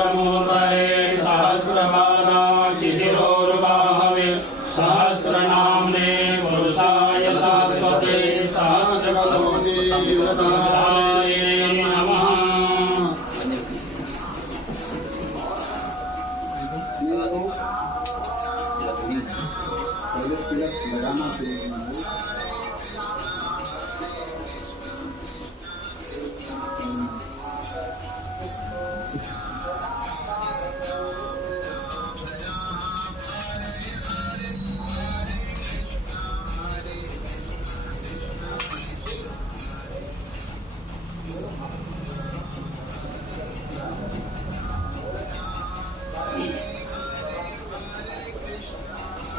सहस्रमूर्तये सहस्रपादाक्षि शिरोर्बाहवे सहस्रनाम्ने पुरुषाय शाश्वते सहस्रकोटियुगधाय नमः।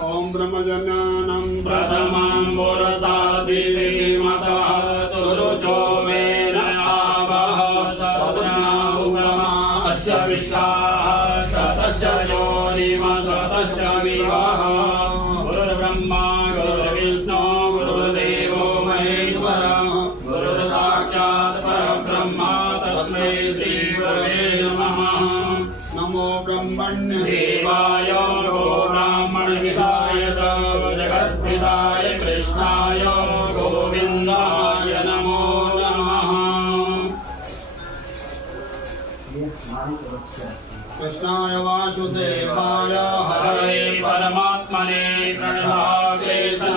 ओम ब्रह्मजनानं प्रथमं पुरस्ताद्विषीमतः सुरुचो वेनयावः सदनाहुगमास्य विश्वाः शतश्च योनिमशतश्च विवाह गुरुर्ब्रह्मा गुरुर्विष्णु गुरुर्देवो महेश्वरः गुरुर्साक्षात् परब्रह्म तस्मै श्री गुरवे नमः। नमो ब्रह्मण्य देवाय गो ब्राह्मणहिताय जगत्पिताय कृष्णाय गोविन्दाय नमो नमः। कृष्णाय वासुदेवाय हरे परमात्मने प्रणतः